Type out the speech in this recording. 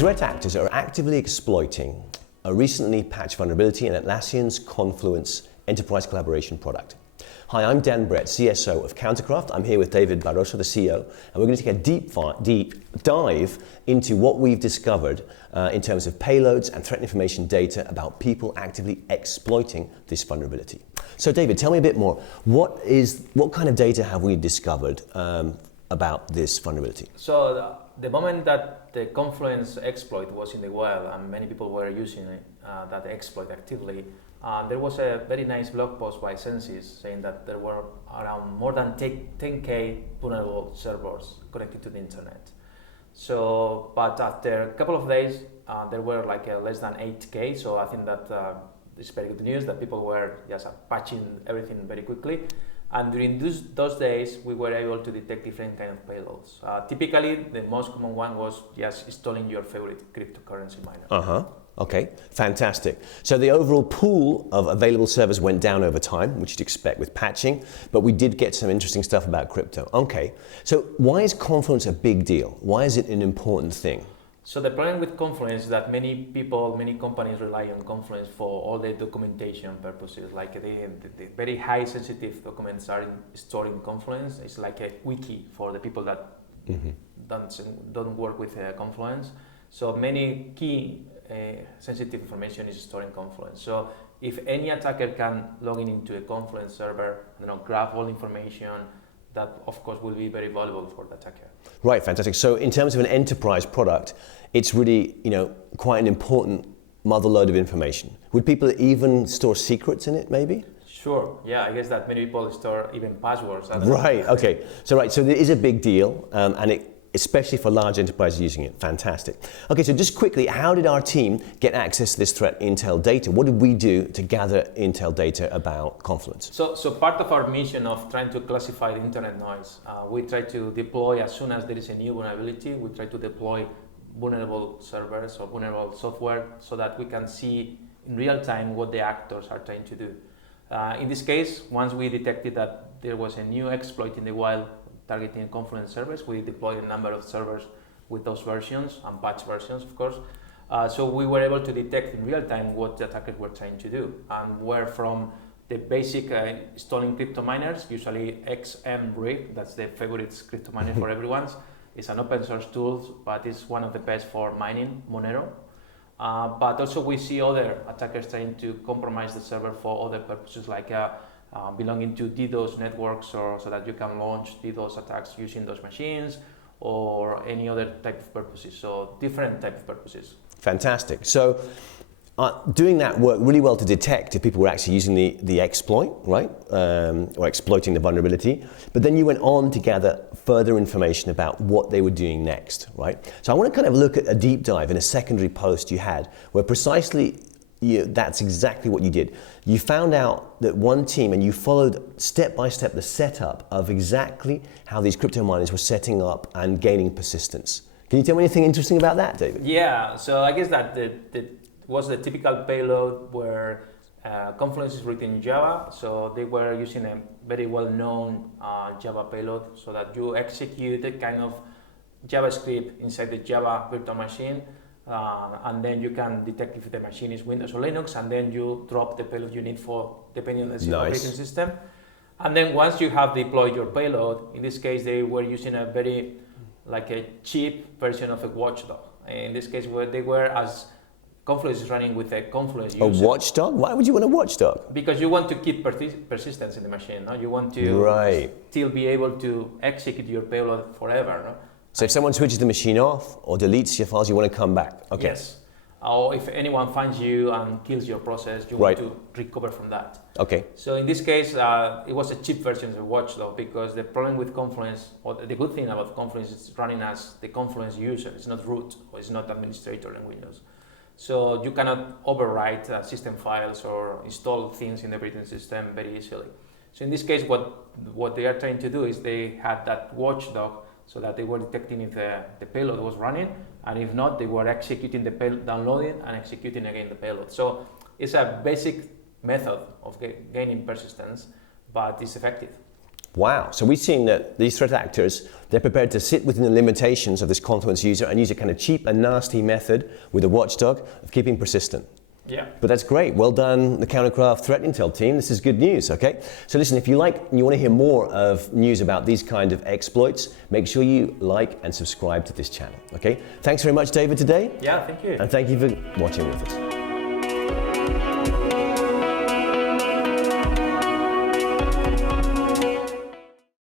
Threat actors are actively exploiting a recently patched vulnerability in Atlassian's Confluence enterprise collaboration product. Hi, I'm Dan Brett, CSO of CounterCraft. I'm here with David Barroso, the CEO, and we're going to take a deep dive into what we've discovered in terms of payloads and threat information data about people actively exploiting this vulnerability. So David, tell me a bit more. What kind of data have we discovered about this vulnerability? So the moment that the Confluence exploit was in the wild and many people were using it, that exploit actively, there was a very nice blog post by Census saying that there were around more than 10K vulnerable servers connected to the internet. So, but after a couple of days, there were like less than 8K. So I think that it's very good news that people were just patching everything very quickly. And during those days, we were able to detect different kind of payloads. Typically, the most common one was just installing your favorite cryptocurrency miner. Okay, fantastic. So the overall pool of available servers went down over time, which you'd expect with patching, but we did get some interesting stuff about crypto. Okay, so why is Confluence a big deal? Why is it an important thing? So the problem with Confluence is that many people, many companies rely on Confluence for all the documentation purposes. Like the very high sensitive documents are stored in Confluence. It's like a wiki for the people that don't work with Confluence. So many key sensitive information is stored in Confluence. So if any attacker can log into a Confluence server, grab all information, that of course will be very valuable for the attacker. Right, fantastic. So in terms of an enterprise product, it's really, quite an important motherlode of information. Would people even store secrets in it, maybe? Sure, yeah, I guess that many people store even passwords. Right, okay. So there is a big deal, and especially for large enterprises using it. Fantastic. Okay, so just quickly, how did our team get access to this threat intel data? What did we do to gather intel data about Confluence? So part of our mission of trying to classify the internet noise, we try to deploy as soon as there is a new vulnerability, we try to deploy vulnerable servers or vulnerable software so that we can see in real time what the actors are trying to do. In this case, once we detected that there was a new exploit in the wild targeting Confluence servers, we deployed a number of servers with those versions and patch versions, of course. So we were able to detect in real time what the attackers were trying to do, and were from the basic installing crypto miners, usually XMRig, that's the favorite crypto miner for everyone. It's an open source tool, but it's one of the best for mining, Monero. But also we see other attackers trying to compromise the server for other purposes, like belonging to DDoS networks, or so that you can launch DDoS attacks using those machines, or any other type of purposes. So different type of purposes. Fantastic. So doing that worked really well to detect if people were actually using the exploit, right? Or exploiting the vulnerability. But then you went on to gather further information about what they were doing next, right? So I want to kind of look at a deep dive in a secondary post you had where precisely that's exactly what you did. You found out that one team, and you followed step by step the setup of exactly how these crypto miners were setting up and gaining persistence. Can you tell me anything interesting about that, David? Yeah, so I guess that was the typical payload where Confluence is written in Java, so they were using a very well-known Java payload, so that you execute a kind of JavaScript inside the Java virtual machine, and then you can detect if the machine is Windows or Linux, and then you drop the payload you need for depending on the operating system. And then once you have deployed your payload, in this case they were using a very cheap version of a Watchdog. In this case, where they were, as Confluence is running with a Confluence user. A Watchdog? Why would you want a Watchdog? Because you want to keep persistence in the machine, no? You want to still be able to execute your payload forever, no? So if someone switches the machine off or deletes your files, you want to come back. Okay. Yes. Or if anyone finds you and kills your process, you want to recover from that. Okay. So in this case, it was a cheap version of Watchdog, because the problem with Confluence, or the good thing about Confluence, is running as the Confluence user. It's not root, or it's not administrator in Windows. So you cannot overwrite system files or install things in the operating system very easily. So in this case, what they are trying to do is they had that Watchdog, so that they were detecting if the payload was running, and if not, they were executing the payload, downloading and executing again the payload. So it's a basic method of gaining persistence, but it's effective. Wow, so we've seen that these threat actors They're prepared to sit within the limitations of this Confluence user and use a kind of cheap and nasty method with a watchdog of keeping persistent. Yeah. But that's great. Well done, the CounterCraft Threat Intel team. This is good news, okay? So listen, if you want to hear more of news about these kind of exploits, make sure you like and subscribe to this channel, okay? Thanks very much, David, today. Yeah, thank you. And thank you for watching with us.